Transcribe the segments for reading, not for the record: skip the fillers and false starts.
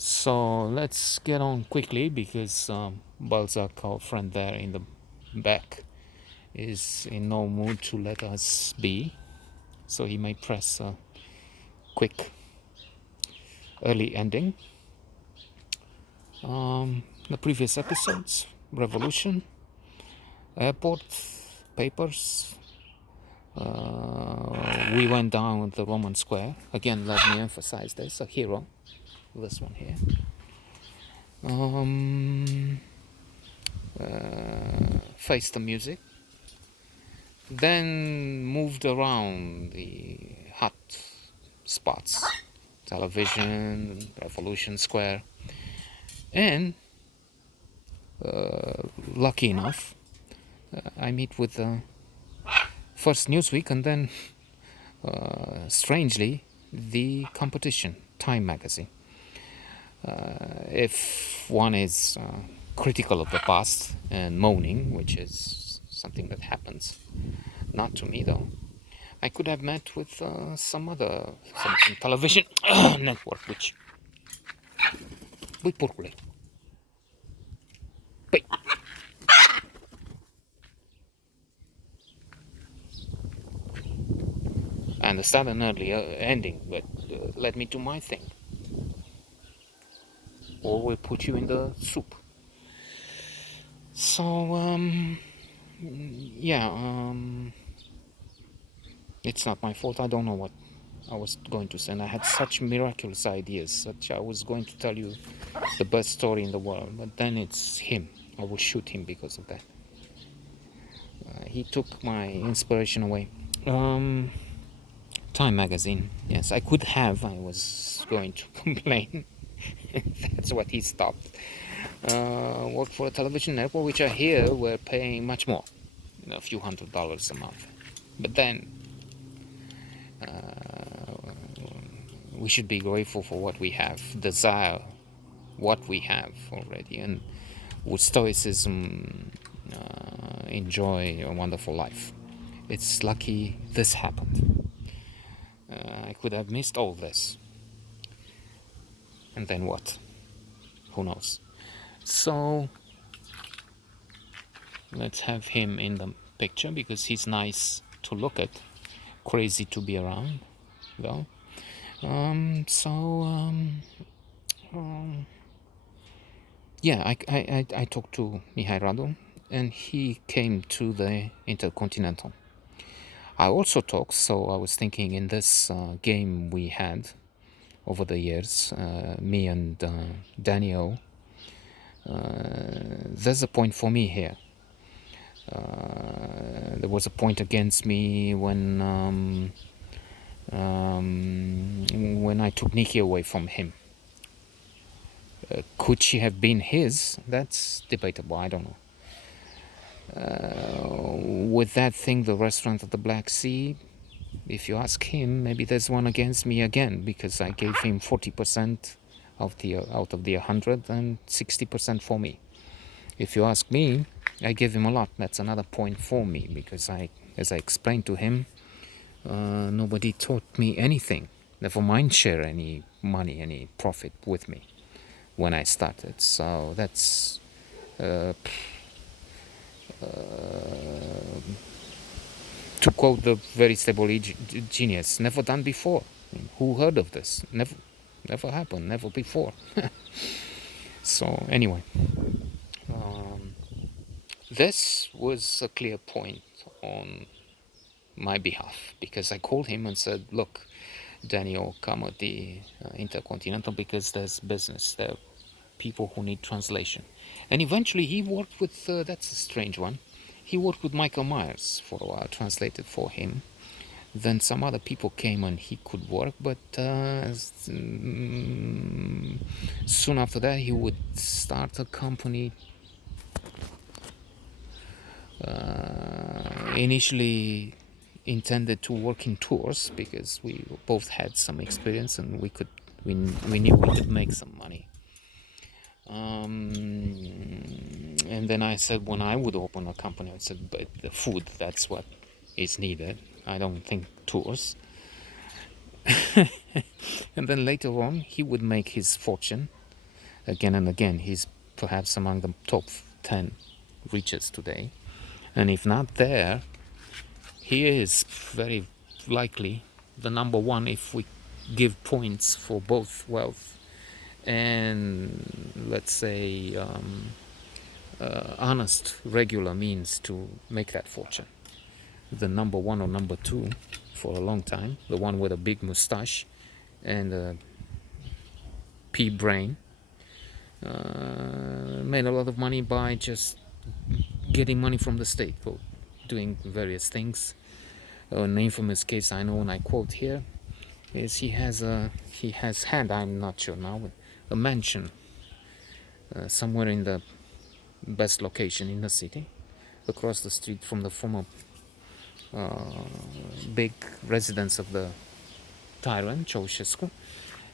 So let's get on quickly because Balzac, our friend there in the back, is in no mood to let us be. So he may press a quick early ending. The previous episodes: Revolution, Airport, Papers. We went down the Roman Square. Again, let me emphasize this: a hero. This one here. Faced the music. Then moved around the hot spots: Television, Revolution Square, and lucky enough, I meet with first Newsweek and then, strangely, the competition, Time magazine. If one is critical of the past and moaning, which is something that happens, not to me though, I could have met with some television network, which we porcule. Wait. I understand an early ending, but let me do my thing, or we'll put you in the soup. So, yeah, it's not my fault. I don't know what I was going to say, and I had such miraculous ideas. I was going to tell you the best story in the world, but then it's him. I will shoot him because of that. He took my inspiration away. Time magazine. Yes, I could have. I was going to complain. That's what he stopped. Worked for a television network, which I hear were paying much more, a few $100s a month. But then we should be grateful for what we have, desire what we have already, and with stoicism, enjoy a wonderful life. It's lucky this happened. I could have missed all this. And then what? Who knows? So let's have him in the picture because he's nice to look at, crazy to be around, though. Yeah, I talked to Mihai Radu, and he came to the Intercontinental. I also talked, so I was thinking in this game we had over the years, me and Daniel, there's a point for me here. There was a point against me when I took Nikki away from him. Could she have been his? That's debatable. I don't know. With that thing, the restaurant at the Black Sea, if you ask him, maybe there's one against me again because I gave him 40% out of the 100 and 60% for me. If you ask me, I gave him a lot. That's another point for me because as I explained to him, nobody taught me anything. Never mind share any money, any profit with me when I started. So that's to quote the very stable genius, never done before. I mean, who heard of this? Never happened, never before. So anyway, this was a clear point on my behalf because I called him and said, look, Daniel, come at the Intercontinental because there's business. There are people who need translation. And eventually he worked with, that's a strange one, he worked with Michael Myers for a while, translated for him. Then some other people came and he could work, but soon after that he would start a company. Initially intended to work in tours because we both had some experience and we knew we could make some money. And then I said when I would open a company, I said, but the food, that's what is needed. I don't think tours. And then later on, he would make his fortune again and again. He's perhaps among the top 10 richest today. And if not there, he is very likely the number one if we give points for both wealth and, let's say, honest, regular means to make that fortune. The number one or number two for a long time, the one with a big mustache and a pea brain, made a lot of money by just getting money from the state for doing various things. An infamous case I know and I quote here is he has had, I'm not sure now, a mansion somewhere in the best location in the city, across the street from the former big residence of the tyrant Ceausescu,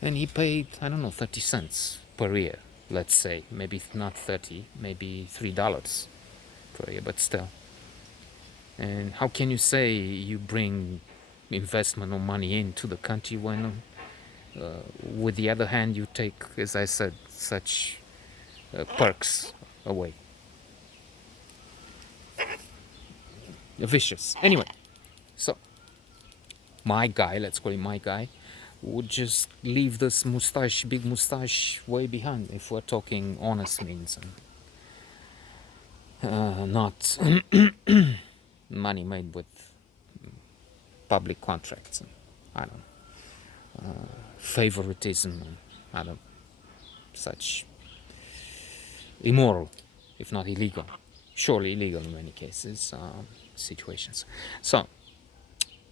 and he paid, I don't know, 30 cents per year, let's say, maybe not 30, maybe $3 per year, but still. And how can you say you bring investment or money into the country when, with the other hand, you take, as I said, such perks away? Vicious. Anyway, so my guy, let's call him my guy, would just leave this mustache, big mustache, way behind if we're talking honest means and not money made with public contracts and, I don't know, favoritism and, I don't know, such immoral, if not illegal, surely illegal in many cases, situations. So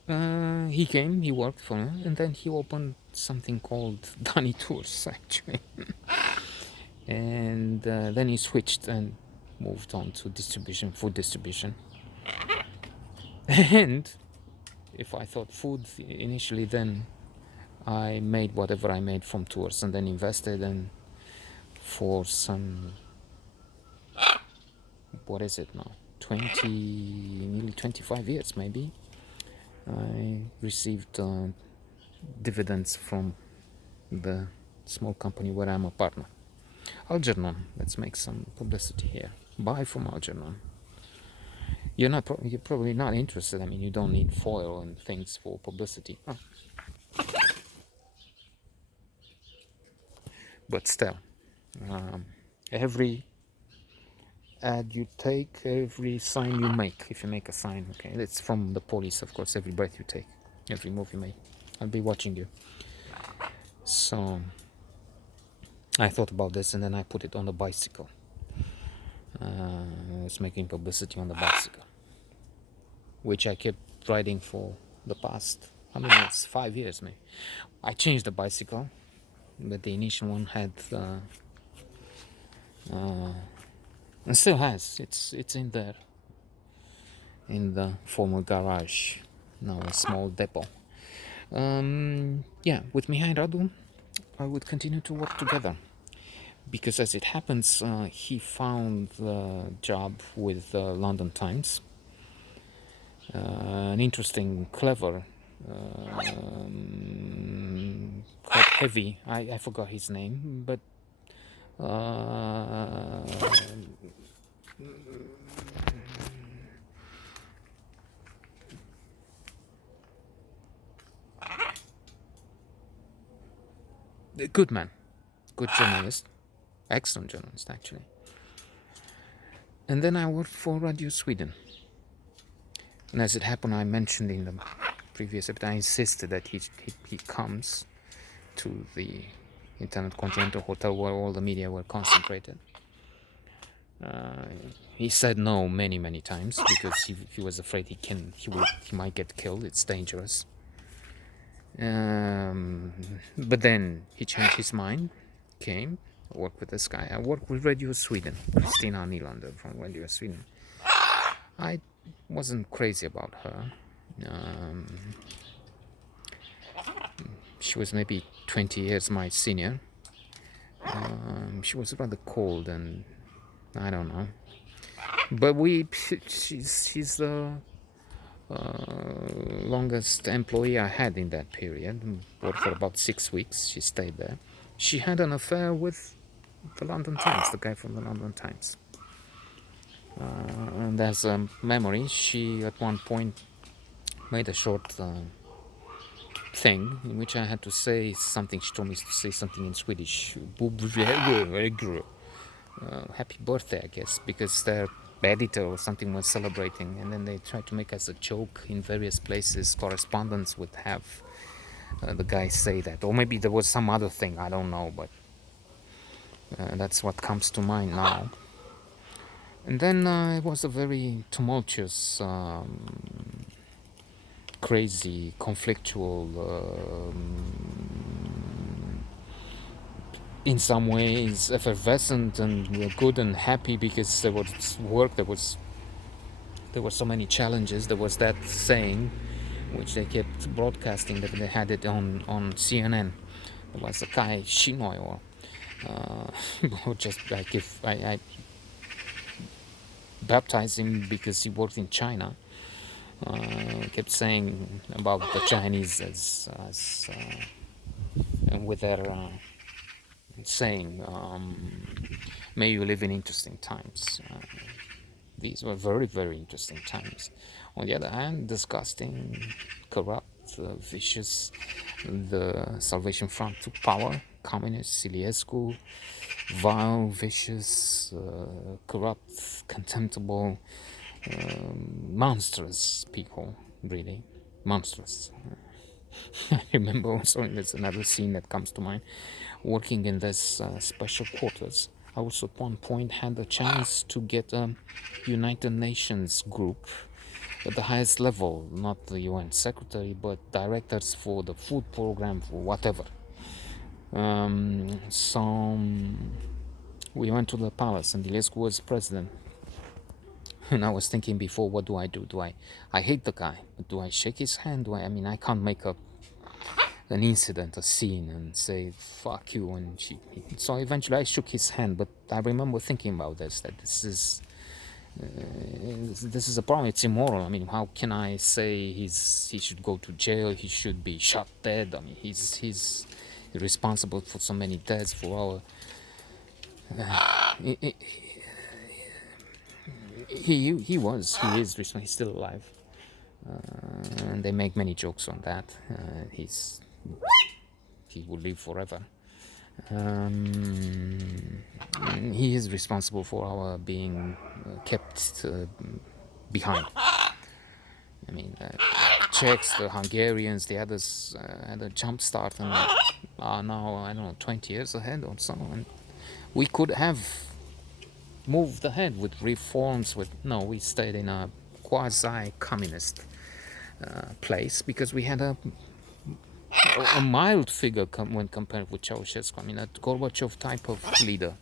he came, he worked for him, and then he opened something called Dani Tours, actually. And then he switched and moved on to distribution, food distribution. And if I thought food initially, then I made whatever I made from tours and then invested, and for some, what is it now, 20, nearly 25 years maybe, I received dividends from the small company where I'm a partner. Algernon, let's make some publicity here. Buy from Algernon. You're probably not interested. I mean, you don't need foil and things for publicity. Oh. But still, every ad you take, every sign you make, if you make a sign, okay, it's from the police, of course, every breath you take, every move you make, I'll be watching you. So I thought about this, and then I put it on the bicycle. I was making publicity on the bicycle, which I kept riding for the past, I mean, it's 5 years maybe. I changed the bicycle, but the initial one had and still has, it's in there, in the former garage, now a small depot. Yeah, with Mihai Radu I would continue to work together, because as it happens, he found a job with the London Times, an interesting, clever, quite heavy, I forgot his name, but good man, good journalist, excellent journalist actually. And then I worked for Radio Sweden, and as it happened, I mentioned in the previous episode, I insisted that he comes to the Intercontinental Hotel where all the media were concentrated. He said no many times, because he was afraid he might get killed. It's dangerous. But then he changed his mind, came, worked with this guy. I worked with Radio Sweden, Christina Nylander from Radio Sweden. I wasn't crazy about her. She was maybe 20 years my senior. She was rather cold, and I don't know. But she's the longest employee I had in that period. Worked for about 6 weeks. She stayed there. She had an affair with The London Times, the guy from the London Times. And there's a memory. She at one point made a short thing in which I had to say something. She told me to say something in Swedish. Happy birthday, I guess, because their editor or something was celebrating, and then they tried to make us a joke in various places. Correspondents would have the guy say that, or maybe there was some other thing, I don't know, but that's what comes to mind now. And then it was a very tumultuous, crazy, conflictual, in some ways effervescent and good and happy, because there was work, there were so many challenges. There was that saying which they kept broadcasting, that they had it on CNN. There was a guy Shinoy, or just like, if I baptized him because he worked in China, kept saying about the Chinese as and with their saying, may you live in interesting times. These were very, very interesting times. On the other hand, disgusting, corrupt, vicious. The Salvation Front took power. Communists, Iliescu, vile, vicious, corrupt, contemptible, monstrous people, really. Monstrous. I remember also, there's another scene that comes to mind, working in this special quarters. I also at one point had the chance to get a United Nations group at the highest level, not the UN secretary, but directors for the food program, for whatever. So we went to the palace, and Iliescu was president. And I was thinking before, what do? I hate the guy, but do I shake his hand? I mean, I can't make an incident, a scene, and say fuck you. And so eventually I shook his hand. But I remember thinking about this, that this is a problem. It's immoral. I mean, how can I say he should go to jail? He should be shot dead. I mean, he's responsible for so many deaths for our. He is responsible. He's still alive, and they make many jokes on that. He will live forever. He is responsible for our being kept behind. I mean, Czechs, the Hungarians, the others had a jump start and are now, I don't know, 20 years ahead or so. And we could have moved ahead with reforms. No, we stayed in a quasi-communist place, because we had a mild figure when compared with Ceausescu. I mean, a Gorbachev type of leader.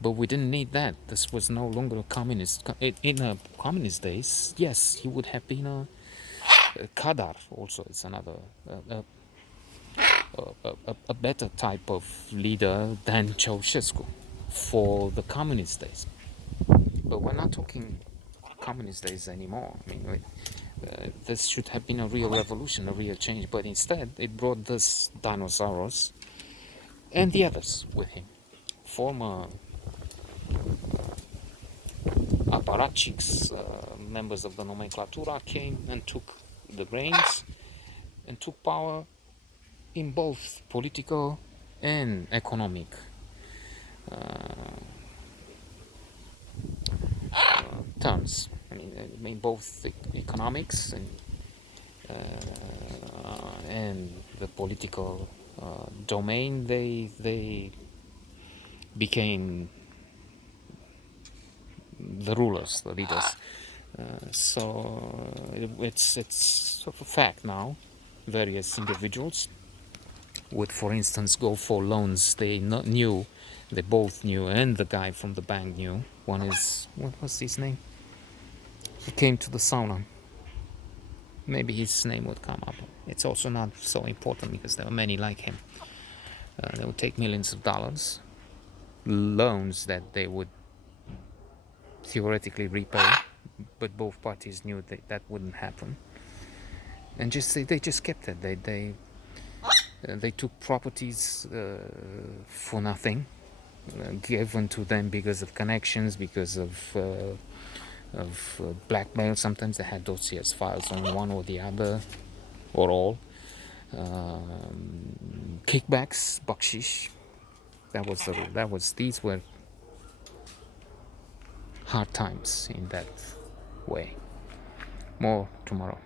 But we didn't need that. This was no longer a communist. In a communist days, yes, he would have been a Kadar. Also, it's another a better type of leader than Ceausescu for the communist days. But we're not talking communist days anymore. I mean, this should have been a real revolution, a real change. But instead, it brought this Dinosaurus and the others with him. Former apparatchiks, members of the nomenclatura, came and took the reins and took power in both political and economic terms. I mean both economics and the political domain. They became the rulers, the leaders. So it's sort of a fact now. Various individuals would, for instance, go for loans they both knew, and the guy from the bank knew. One is, what was his name? He came to the sauna. Maybe his name would come up. It's also not so important, because there are many like him. They would take millions of dollars, loans that they would theoretically repay, but both parties knew that wouldn't happen. And they just kept it. They took properties for nothing. given to them because of connections, because of blackmail. Sometimes they had dossiers files on one or the other or all. Kickbacks, bakshish. These were hard times in that way. More tomorrow.